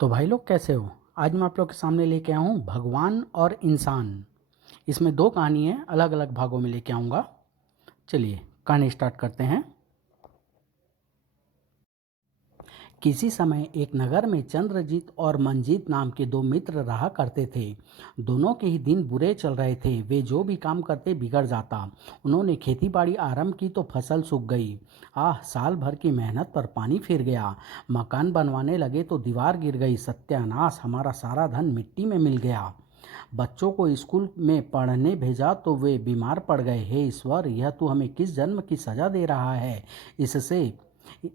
तो भाई लोग कैसे हो। आज मैं आप लोग के सामने लेके आया हूँ भगवान और इंसान। इसमें दो कहानी है, अलग अलग भागों में लेके आऊँगा। चलिए कहानी स्टार्ट करते हैं। किसी समय एक नगर में चंद्रजीत और मंजीत नाम के दो मित्र रहा करते थे। दोनों के ही दिन बुरे चल रहे थे। वे जो भी काम करते बिगड़ जाता। उन्होंने खेती बाड़ी आरंभ की तो फसल सूख गई। साल भर की मेहनत पर पानी फिर गया। मकान बनवाने लगे तो दीवार गिर गई। सत्यानाश, हमारा सारा धन मिट्टी में मिल गया। बच्चों को स्कूल में पढ़ने भेजा तो वे बीमार पड़ गए। हे ईश्वर, यह तू हमें किस जन्म की सजा दे रहा है। इससे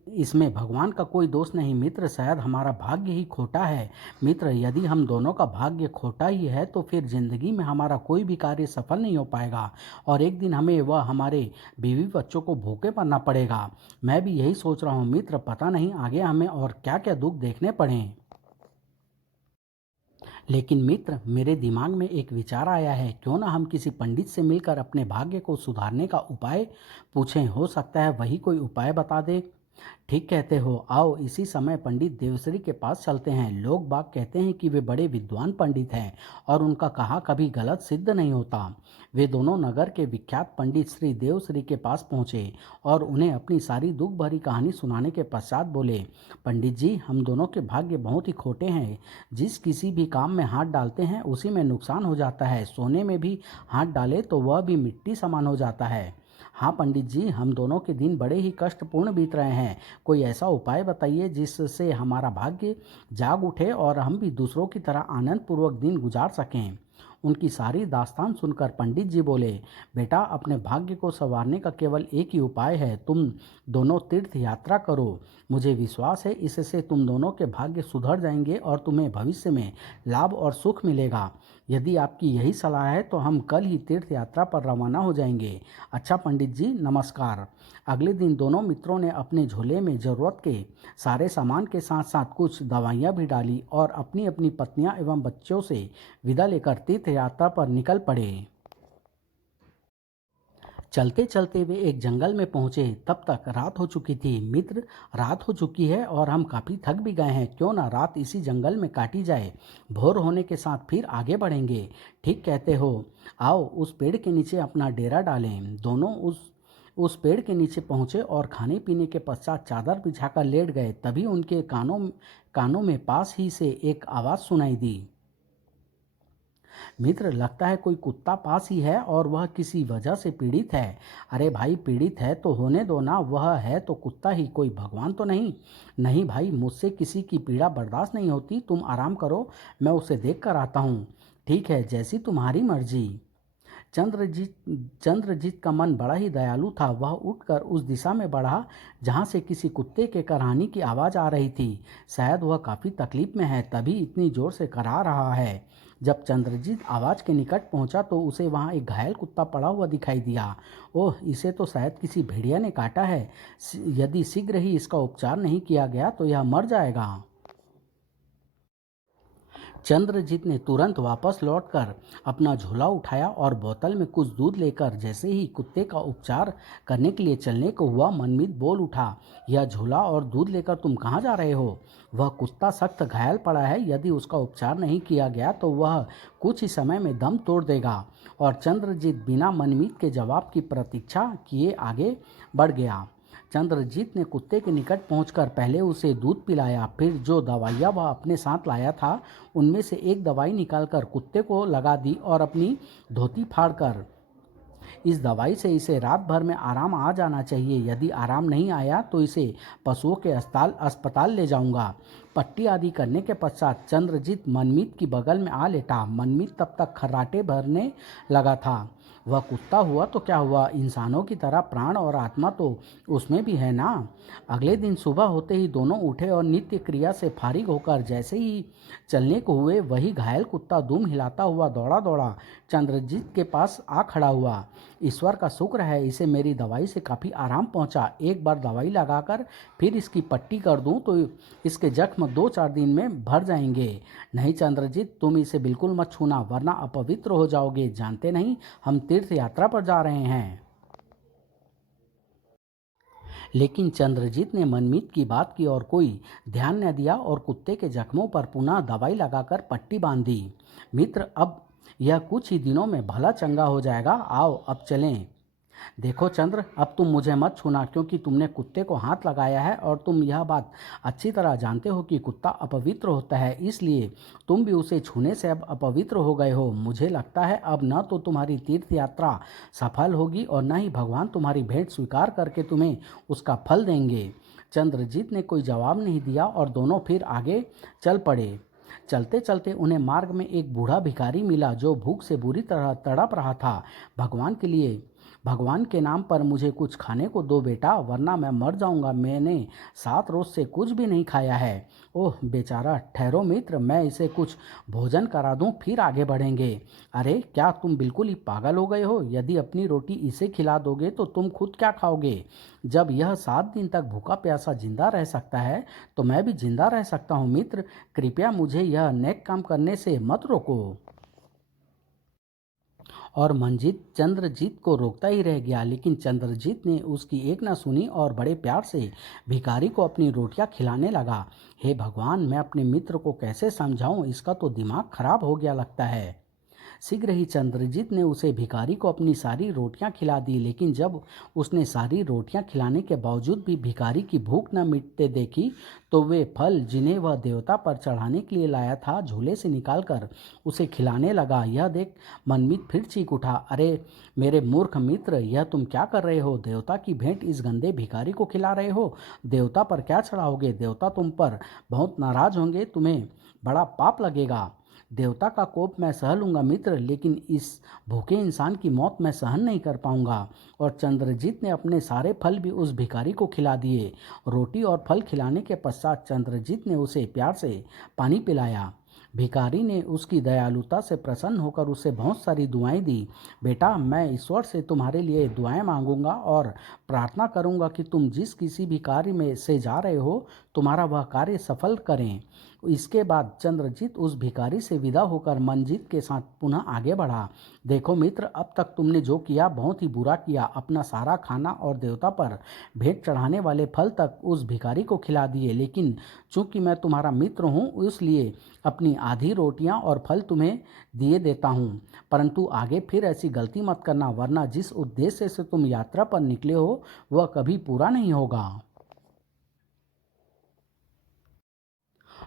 इसमें भगवान का कोई दोष नहीं। मित्र, शायद हमारा भाग्य ही खोटा है। मित्र, यदि हम दोनों का भाग्य खोटा ही है तो फिर जिंदगी में हमारा कोई भी कार्य सफल नहीं हो पाएगा और एक दिन हमें वह हमारे बीवी बच्चों को भूखे मरना पड़ेगा। मैं भी यही सोच रहा हूँ मित्र, पता नहीं आगे हमें और क्या क्या दुख देखने पड़े। लेकिन मित्र, मेरे दिमाग में एक विचार आया है। क्यों ना हम किसी पंडित से मिलकर अपने भाग्य को सुधारने का उपाय पूछें। हो सकता है वही कोई उपाय बता दे। ठीक कहते हो, आओ इसी समय पंडित देवश्री के पास चलते हैं। लोग बाग कहते हैं कि वे बड़े विद्वान पंडित हैं और उनका कहा कभी गलत सिद्ध नहीं होता। वे दोनों नगर के विख्यात पंडित श्री देवश्री के पास पहुँचे और उन्हें अपनी सारी दुख भरी कहानी सुनाने के पश्चात बोले, पंडित जी, हम दोनों के भाग्य बहुत ही खोटे हैं। जिस किसी भी काम में हाथ डालते हैं उसी में नुकसान हो जाता है। सोने में भी हाथ डाले तो वह भी मिट्टी समान हो जाता है। हाँ पंडित जी, हम दोनों के दिन बड़े ही कष्टपूर्ण बीत रहे हैं। कोई ऐसा उपाय बताइए जिससे हमारा भाग्य जाग उठे और हम भी दूसरों की तरह आनंद पूर्वक दिन गुजार सकें। उनकी सारी दास्तान सुनकर पंडित जी बोले, बेटा, अपने भाग्य को संवारने का केवल एक ही उपाय है। तुम दोनों तीर्थ यात्रा करो। मुझे विश्वास है इससे तुम दोनों के भाग्य सुधर जाएंगे और तुम्हें भविष्य में लाभ और सुख मिलेगा। यदि आपकी यही सलाह है तो हम कल ही तीर्थ यात्रा पर रवाना हो जाएंगे। अच्छा पंडित जी, नमस्कार। अगले दिन दोनों मित्रों ने अपने झोले में ज़रूरत के सारे सामान के साथ साथ कुछ दवाइयाँ भी डाली और अपनी अपनी पत्नियाँ एवं बच्चों से विदा लेकर तीर्थ यात्रा पर निकल पड़े। चलते चलते वे एक जंगल में पहुंचे। तब तक रात हो चुकी थी। मित्र, रात हो चुकी है और हम काफ़ी थक भी गए हैं। क्यों ना रात इसी जंगल में काटी जाए। भोर होने के साथ फिर आगे बढ़ेंगे। ठीक कहते हो, आओ उस पेड़ के नीचे अपना डेरा डालें। दोनों उस पेड़ के नीचे पहुंचे और खाने पीने के पश्चात चादर बिछाकर लेट गए। तभी उनके कानों में पास ही से एक आवाज़ सुनाई दी। मित्र, लगता है कोई कुत्ता पास ही है और वह किसी वजह से पीड़ित है। अरे भाई, पीड़ित है तो होने दो ना, वह है तो कुत्ता ही, कोई भगवान तो नहीं। नहीं भाई, मुझसे किसी की पीड़ा बर्दाश्त नहीं होती। तुम आराम करो, मैं उसे देख कर आता हूँ। ठीक है, जैसी तुम्हारी मर्जी। चंद्रजीत चंद्रजीत का मन बड़ा ही दयालु था। वह उठकर उस दिशा में बढ़ा जहाँ से किसी कुत्ते के कराहने की आवाज़ आ रही थी। शायद वह काफ़ी तकलीफ में है, तभी इतनी ज़ोर से करा रहा है। जब चंद्रजीत आवाज़ के निकट पहुंचा तो उसे वहां एक घायल कुत्ता पड़ा हुआ दिखाई दिया। ओह, इसे तो शायद किसी भेड़िया ने काटा है। यदि शीघ्र ही इसका उपचार नहीं किया गया तो यह मर जाएगा। चंद्रजीत ने तुरंत वापस लौटकर अपना झोला उठाया और बोतल में कुछ दूध लेकर जैसे ही कुत्ते का उपचार करने के लिए चलने को हुआ, मनमीत बोल उठा, यह झोला और दूध लेकर तुम कहाँ जा रहे हो। वह कुत्ता सख्त घायल पड़ा है। यदि उसका उपचार नहीं किया गया तो वह कुछ ही समय में दम तोड़ देगा। और चंद्रजीत बिना मनमीत के जवाब की प्रतीक्षा किए आगे बढ़ गया। चंद्रजीत ने कुत्ते के निकट पहुंचकर पहले उसे दूध पिलाया। फिर जो दवाइयाँ वह अपने साथ लाया था उनमें से एक दवाई निकालकर कुत्ते को लगा दी और अपनी धोती फाड़कर, इस दवाई से इसे रात भर में आराम आ जाना चाहिए। यदि आराम नहीं आया तो इसे पशुओं के अस्पताल ले जाऊंगा। पट्टी आदि करने के पश्चात चंद्रजीत मनमीत की बगल में आ लेटा। मनमीत तब तक खर्राटे भरने लगा था। वह कुत्ता हुआ तो क्या हुआ, इंसानों की तरह प्राण और आत्मा तो उसमें भी है ना। अगले दिन सुबह होते ही दोनों उठे और नित्य क्रिया से फारिग होकर जैसे ही चलने को हुए, वही घायल कुत्ता दुम हिलाता हुआ दौड़ा दौड़ा चंद्रजीत के पास आ खड़ा हुआ। ईश्वर का शुक्र है, इसे मेरी दवाई से काफ़ी आराम पहुंचा। एक बार दवाई लगाकर फिर इसकी पट्टी कर दूं तो इसके जख्म 2-4 दिन में भर जाएंगे। नहीं चंद्रजीत, तुम इसे बिल्कुल मत छूना वरना अपवित्र हो जाओगे। जानते नहीं, हम तीर्थ यात्रा पर जा रहे हैं। लेकिन चंद्रजीत ने मनमीत की बात की और कोई ध्यान न दिया और कुत्ते के जख्मों पर पुनः दवाई लगाकर पट्टी बांध दी। मित्र, अब यह कुछ ही दिनों में भला चंगा हो जाएगा, आओ अब चलें। देखो चंद्र, अब तुम मुझे मत छूना, क्योंकि तुमने कुत्ते को हाथ लगाया है और तुम यह बात अच्छी तरह जानते हो कि कुत्ता अपवित्र होता है, इसलिए तुम भी उसे छूने से अब अपवित्र हो गए हो। मुझे लगता है अब न तो तुम्हारी तीर्थ यात्रा सफल होगी और न ही भगवान तुम्हारी भेंट स्वीकार करके तुम्हें उसका फल देंगे। चंद्रजीत ने कोई जवाब नहीं दिया और दोनों फिर आगे चल पड़े। चलते चलते उन्हें मार्ग में एक बूढ़ा भिखारी मिला जो भूख से बुरी तरह तड़प रहा था। भगवान के नाम पर मुझे कुछ खाने को दो बेटा, वरना मैं मर जाऊंगा। मैंने 7 रोज से कुछ भी नहीं खाया है। ओह बेचारा, ठहरो मित्र, मैं इसे कुछ भोजन करा दूं, फिर आगे बढ़ेंगे। अरे क्या तुम बिल्कुल ही पागल हो गए हो? यदि अपनी रोटी इसे खिला दोगे तो तुम खुद क्या खाओगे? जब यह 7 दिन तक भूखा प्यासा जिंदा रह सकता है तो मैं भी जिंदा रह सकता हूँ। मित्र, कृपया मुझे यह नेक काम करने से मत रोको। और मंजीत चंद्रजीत को रोकता ही रह गया, लेकिन चंद्रजीत ने उसकी एक न सुनी और बड़े प्यार से भिखारी को अपनी रोटियां खिलाने लगा। हे भगवान, मैं अपने मित्र को कैसे समझाऊं, इसका तो दिमाग खराब हो गया लगता है। शीघ्र ही चंद्रजीत ने उसे भिखारी को अपनी सारी रोटियां खिला दी, लेकिन जब उसने सारी रोटियां खिलाने के बावजूद भी भिखारी की भूख न मिटते देखी तो वे फल जिन्हें वह देवता पर चढ़ाने के लिए लाया था झोले से निकालकर उसे खिलाने लगा। यह देख मनमीत फिर चीख उठा, अरे मेरे मूर्ख मित्र, यह तुम क्या कर रहे हो? देवता की भेंट इस गंदे भिखारी को खिला रहे हो। देवता पर क्या चढ़ाओगे? देवता तुम पर बहुत नाराज होंगे, तुम्हें बड़ा पाप लगेगा। देवता का कोप मैं सह लूंगा मित्र, लेकिन इस भूखे इंसान की मौत मैं सहन नहीं कर पाऊंगा। और चंद्रजीत ने अपने सारे फल भी उस भिखारी को खिला दिए। रोटी और फल खिलाने के पश्चात चंद्रजीत ने उसे प्यार से पानी पिलाया। भिखारी ने उसकी दयालुता से प्रसन्न होकर उसे बहुत सारी दुआएं दी। बेटा, मैं ईश्वर से तुम्हारे लिए दुआएं मांगूंगा और प्रार्थना करूंगा कि तुम जिस किसी भी कार्य में से जा रहे हो तुम्हारा वह कार्य सफल करें। इसके बाद चंद्रजीत उस भिखारी से विदा होकर मनजीत के साथ पुनः आगे बढ़ा। देखो मित्र, अब तक तुमने जो किया बहुत ही बुरा किया। अपना सारा खाना और देवता पर भेंट चढ़ाने वाले फल तक उस भिखारी को खिला दिए, लेकिन चूंकि मैं तुम्हारा मित्र हूँ इसलिए अपनी आधी रोटियां और फल तुम्हें दिए देता हूँ। परंतु आगे फिर ऐसी गलती मत करना, वरना जिस उद्देश्य से तुम यात्रा पर निकले हो वह कभी पूरा नहीं होगा।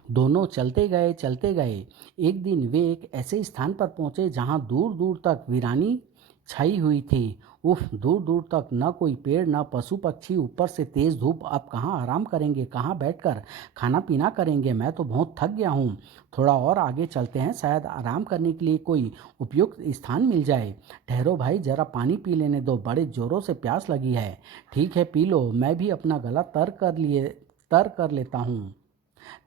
दोनों चलते गए। एक दिन वे एक ऐसे स्थान पर पहुंचे जहां दूर दूर तक वीरानी छाई हुई थी। उफ, दूर दूर तक न कोई पेड़ न पशु पक्षी, ऊपर से तेज धूप। अब कहाँ आराम करेंगे, कहाँ बैठकर खाना पीना करेंगे? मैं तो बहुत थक गया हूँ। थोड़ा और आगे चलते हैं, शायद आराम करने के लिए कोई उपयुक्त स्थान मिल जाए। ठहरो भाई, जरा पानी पी लेने दो, बड़े जोरों से प्यास लगी है। ठीक है, पी लो, मैं भी अपना गला तर कर लेता हूँ।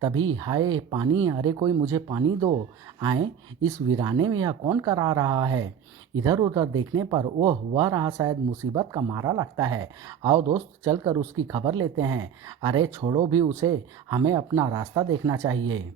तभी हाय पानी, अरे कोई मुझे पानी दो। आए, इस वीराने में यह कौन करा रहा है? इधर उधर देखने पर ओह, वह रहा शायद मुसीबत का मारा लगता है। आओ दोस्त, चलकर उसकी खबर लेते हैं। अरे छोड़ो भी उसे, हमें अपना रास्ता देखना चाहिए।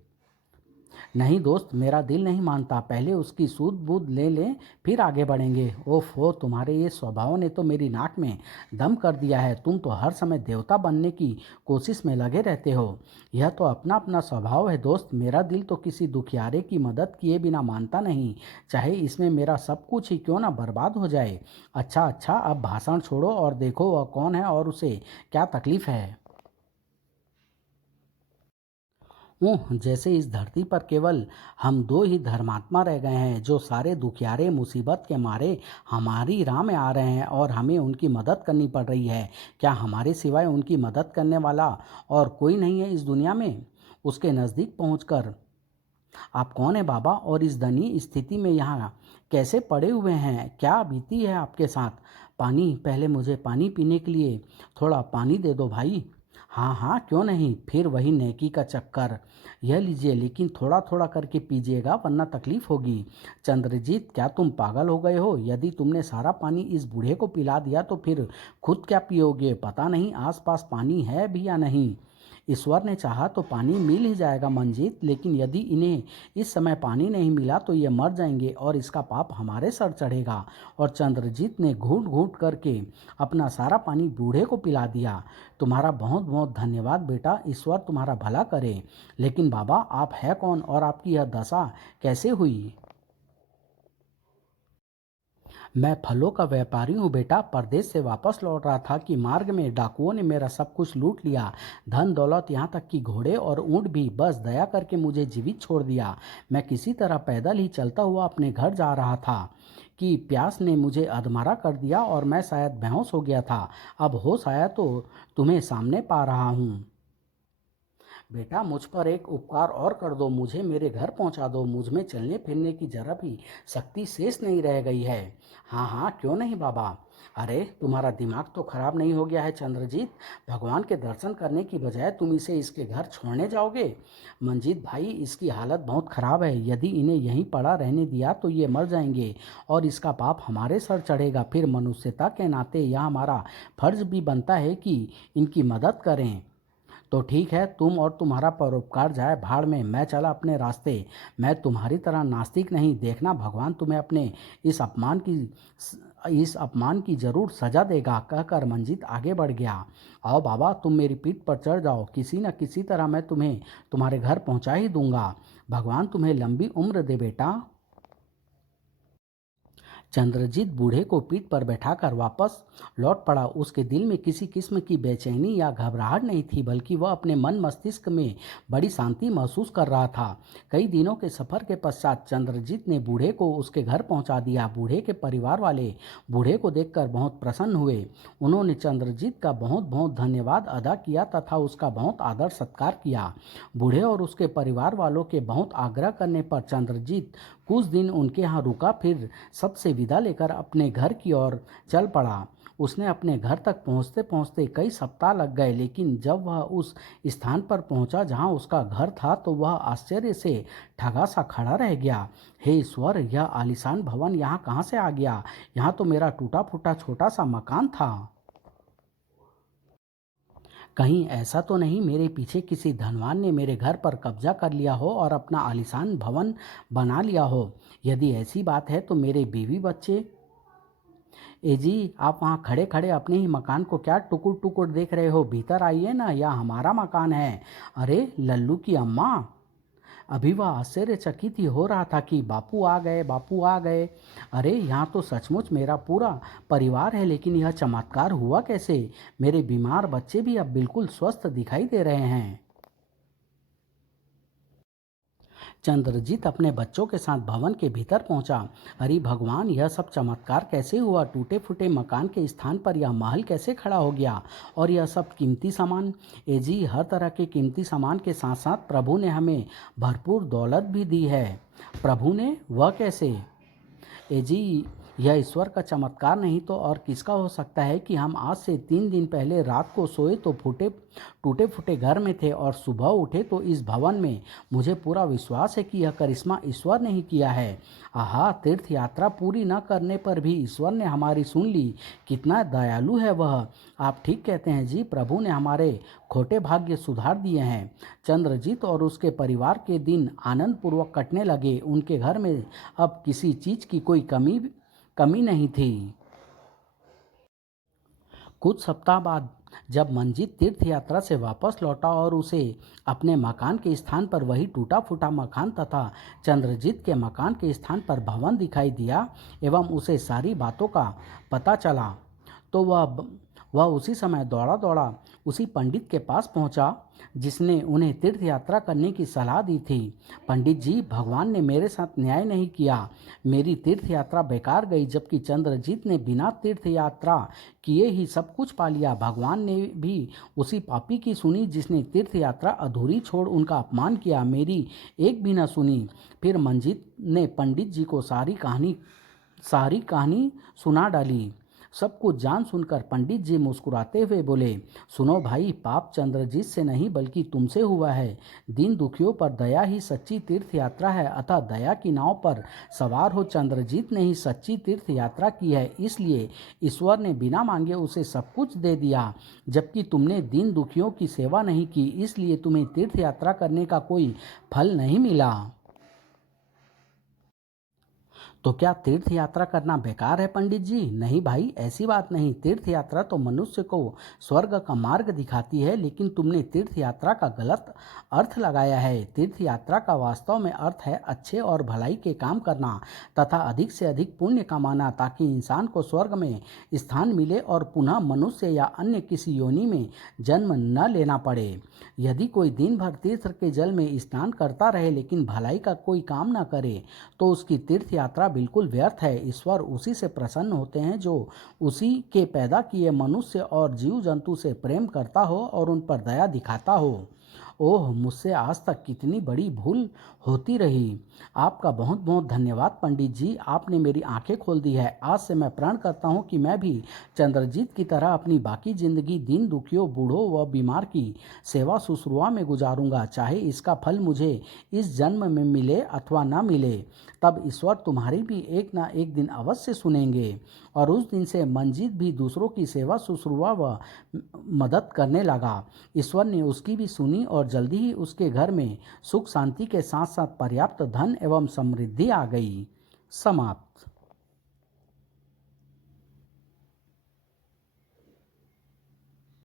नहीं दोस्त, मेरा दिल नहीं मानता, पहले उसकी सूध बूध ले लें फिर आगे बढ़ेंगे। ओफो, तुम्हारे ये स्वभाव ने तो मेरी नाक में दम कर दिया है। तुम तो हर समय देवता बनने की कोशिश में लगे रहते हो। यह तो अपना अपना स्वभाव है दोस्त। मेरा दिल तो किसी दुखियारे की मदद किए बिना मानता नहीं, चाहे इसमें मेरा सब कुछ ही क्यों ना बर्बाद हो जाए। अच्छा अच्छा, अब भाषण छोड़ो और देखो वह कौन है और उसे क्या तकलीफ है। जैसे इस धरती पर केवल हम दो ही धर्मात्मा रह गए हैं जो सारे दुखियारे मुसीबत के मारे हमारी राह में आ रहे हैं और हमें उनकी मदद करनी पड़ रही है। क्या हमारे सिवाय उनकी मदद करने वाला और कोई नहीं है इस दुनिया में? उसके नज़दीक पहुंचकर, आप कौन है बाबा, और इस दयनीय स्थिति में यहाँ कैसे पड़े हुए हैं? क्या बीती है आपके साथ? पानी, पहले मुझे पानी पीने के लिए थोड़ा पानी दे दो भाई। हाँ हाँ, क्यों नहीं, फिर वही नेकी का चक्कर। यह लीजिए, लेकिन थोड़ा थोड़ा करके पीजिएगा वरना तकलीफ होगी। चंद्रजीत, क्या तुम पागल हो गए हो? यदि तुमने सारा पानी इस बूढ़े को पिला दिया तो फिर खुद क्या पियोगे? पता नहीं आसपास पानी है भी या नहीं। ईश्वर ने चाहा तो पानी मिल ही जाएगा मंजीत, लेकिन यदि इन्हें इस समय पानी नहीं मिला तो ये मर जाएंगे और इसका पाप हमारे सर चढ़ेगा। और चंद्रजीत ने घूंट घूंट करके अपना सारा पानी बूढ़े को पिला दिया। तुम्हारा बहुत बहुत धन्यवाद बेटा, ईश्वर तुम्हारा भला करे। लेकिन बाबा, आप है कौन और आपकी यह दशा कैसे हुई? मैं फलों का व्यापारी हूँ बेटा, परदेश से वापस लौट रहा था कि मार्ग में डाकुओं ने मेरा सब कुछ लूट लिया, धन दौलत यहाँ तक कि घोड़े और ऊँट भी। बस दया करके मुझे जीवित छोड़ दिया। मैं किसी तरह पैदल ही चलता हुआ अपने घर जा रहा था कि प्यास ने मुझे अधमरा कर दिया और मैं शायद बेहोश हो गया था। अब होश आया तो तुम्हें सामने पा रहा हूँ। बेटा, मुझ पर एक उपकार और कर दो, मुझे मेरे घर पहुंचा दो। मुझ में चलने फिरने की जरा भी शक्ति शेष नहीं रह गई है। हाँ हाँ, क्यों नहीं बाबा। अरे, तुम्हारा दिमाग तो खराब नहीं हो गया है चंद्रजीत? भगवान के दर्शन करने की बजाय तुम इसे इसके घर छोड़ने जाओगे? मंजीत भाई, इसकी हालत बहुत ख़राब है। यदि इन्हें यहीं पड़ा रहने दिया तो ये मर जाएंगे और इसका पाप हमारे सर चढ़ेगा। फिर मनुष्यता के नाते यह हमारा फर्ज भी बनता है कि इनकी मदद करें। तो ठीक है, तुम और तुम्हारा परोपकार जाए भाड़ में, मैं चला अपने रास्ते। मैं तुम्हारी तरह नास्तिक नहीं, देखना भगवान तुम्हें अपने इस अपमान की जरूर सजा देगा, कहकर मंजीत आगे बढ़ गया। आओ बाबा, तुम मेरी पीठ पर चढ़ जाओ, किसी न किसी तरह मैं तुम्हें तुम्हारे घर पहुंचा ही दूंगा। भगवान तुम्हें लंबी उम्र दे बेटा। चंद्रजीत बूढ़े को पीठ पर बैठाकर वापस लौट पड़ा। उसके दिल में किसी किस्म की बेचैनी या घबराहट नहीं थी, बल्कि वह अपने मन मस्तिष्क में बड़ी शांति महसूस कर रहा था। कई दिनों के सफर के पश्चात चंद्रजीत ने बूढ़े को उसके घर पहुंचा दिया। बूढ़े के परिवार वाले बूढ़े को देखकर बहुत प्रसन्न हुए। उन्होंने चंद्रजीत का बहुत बहुत धन्यवाद अदा किया तथा उसका बहुत आदर सत्कार किया। बूढ़े और उसके परिवार वालों के बहुत आग्रह करने पर चंद्रजीत कुछ दिन उनके यहाँ रुका, फिर सबसे विदा लेकर अपने घर की ओर चल पड़ा। उसने अपने घर तक पहुँचते पहुँचते कई सप्ताह लग गए, लेकिन जब वह उस स्थान पर पहुँचा जहाँ उसका घर था तो वह आश्चर्य से ठगा सा खड़ा रह गया। हे ईश्वर, यह आलीशान भवन यहाँ कहाँ से आ गया? यहाँ तो मेरा टूटा फूटा छोटा सा मकान था। कहीं ऐसा तो नहीं मेरे पीछे किसी धनवान ने मेरे घर पर कब्जा कर लिया हो और अपना आलीशान भवन बना लिया हो? यदि ऐसी बात है तो मेरे बीवी बच्चे। ए जी, आप वहाँ खड़े खड़े अपने ही मकान को क्या टुकुर टुकुर देख रहे हो? भीतर आइए ना, यह हमारा मकान है। अरे लल्लू की अम्मा! अभी वह आश्चर्यचकित ही हो रहा था कि बापू आ गए, बापू आ गए। अरे, यहाँ तो सचमुच मेरा पूरा परिवार है, लेकिन यह चमत्कार हुआ कैसे? मेरे बीमार बच्चे भी अब बिल्कुल स्वस्थ दिखाई दे रहे हैं। चंद्रजीत अपने बच्चों के साथ भवन के भीतर पहुंचा। अरे भगवान, यह सब चमत्कार कैसे हुआ? टूटे फूटे मकान के स्थान पर यह महल कैसे खड़ा हो गया? और यह सब कीमती सामान? ए जी, हर तरह के कीमती सामान के साथ साथ प्रभु ने हमें भरपूर दौलत भी दी है। प्रभु ने? वह कैसे? ए जी, यह ईश्वर का चमत्कार नहीं तो और किसका हो सकता है कि हम आज से 3 दिन पहले रात को सोए तो टूटे फूटे घर में थे और सुबह उठे तो इस भवन में। मुझे पूरा विश्वास है कि यह करिश्मा ईश्वर ने ही किया है। आहा, तीर्थ यात्रा पूरी न करने पर भी ईश्वर ने हमारी सुन ली। कितना दयालु है वह। आप ठीक कहते हैं जी, प्रभु ने हमारे खोटे भाग्य सुधार दिए हैं। चंद्रजीत और उसके परिवार के दिन आनंद पूर्वक कटने लगे। उनके घर में अब किसी चीज की कोई कमी नहीं थी। कुछ सप्ताह बाद जब मंजीत तीर्थ यात्रा से वापस लौटा और उसे अपने मकान के स्थान पर वही टूटा फूटा मकान तथा चंद्रजीत के मकान के स्थान पर भवन दिखाई दिया एवं उसे सारी बातों का पता चला, तो वह उसी समय दौड़ा दौड़ा उसी पंडित के पास पहुंचा जिसने उन्हें तीर्थ यात्रा करने की सलाह दी थी। पंडित जी, भगवान ने मेरे साथ न्याय नहीं किया। मेरी तीर्थ यात्रा बेकार गई, जबकि चंद्रजीत ने बिना तीर्थ यात्रा किए ही सब कुछ पा लिया। भगवान ने भी उसी पापी की सुनी जिसने तीर्थ यात्रा अधूरी छोड़ उनका अपमान किया। मेरी एक भी न सुनी। फिर मंजीत ने पंडित जी को सारी कहानी सुना डाली। सब कुछ जान सुनकर पंडित जी मुस्कुराते हुए बोले, सुनो भाई, पाप चंद्रजीत से नहीं बल्कि तुमसे हुआ है। दीन दुखियों पर दया ही सच्ची तीर्थ यात्रा है, अतः दया की नाव पर सवार हो चंद्रजीत ने ही सच्ची तीर्थ यात्रा की है। इसलिए ईश्वर ने बिना मांगे उसे सब कुछ दे दिया। जबकि तुमने दीन दुखियों की सेवा नहीं की, इसलिए तुम्हें तीर्थ यात्रा करने का कोई फल नहीं मिला। तो क्या तीर्थ यात्रा करना बेकार है पंडित जी? नहीं भाई, ऐसी बात नहीं। तीर्थ यात्रा तो मनुष्य को स्वर्ग का मार्ग दिखाती है, लेकिन तुमने तीर्थ यात्रा का गलत अर्थ लगाया है। तीर्थ यात्रा का वास्तव में अर्थ है अच्छे और भलाई के काम करना तथा अधिक से अधिक पुण्य कमाना, ताकि इंसान को स्वर्ग में स्थान मिले और पुनः मनुष्य या अन्य किसी योनि में जन्म न लेना पड़े। यदि कोई दिन भर तीर्थ के जल में स्नान करता रहे लेकिन भलाई का कोई काम न करे, तो उसकी तीर्थ यात्रा बिल्कुल व्यर्थ है। ईश्वर उसी से प्रसन्न होते हैं जो उसी के पैदा किए मनुष्य और जीव जंतु से प्रेम करता हो और उन पर दया दिखाता हो। ओह, मुझसे आज तक कितनी बड़ी भूल होती रही। आपका बहुत बहुत धन्यवाद पंडित जी, आपने मेरी आंखें खोल दी है। आज से मैं प्रण करता हूँ कि मैं भी चंद्रजीत की तरह अपनी बाकी जिंदगी दीन दुखियों, बूढ़ों व बीमार की सेवा शुश्रूषा में गुजारूंगा, चाहे इसका फल मुझे इस जन्म में मिले अथवा न मिले। तब ईश्वर तुम्हारी भी एक ना एक दिन अवश्य सुनेंगे। और उस दिन से मंजीत भी दूसरों की सेवा शुश्रूषा व मदद करने लगा। ईश्वर ने उसकी भी सुनी और जल्दी ही उसके घर में सुख शांति के साथ साथ पर्याप्त धन एवं समृद्धि आ गई। समाप्त।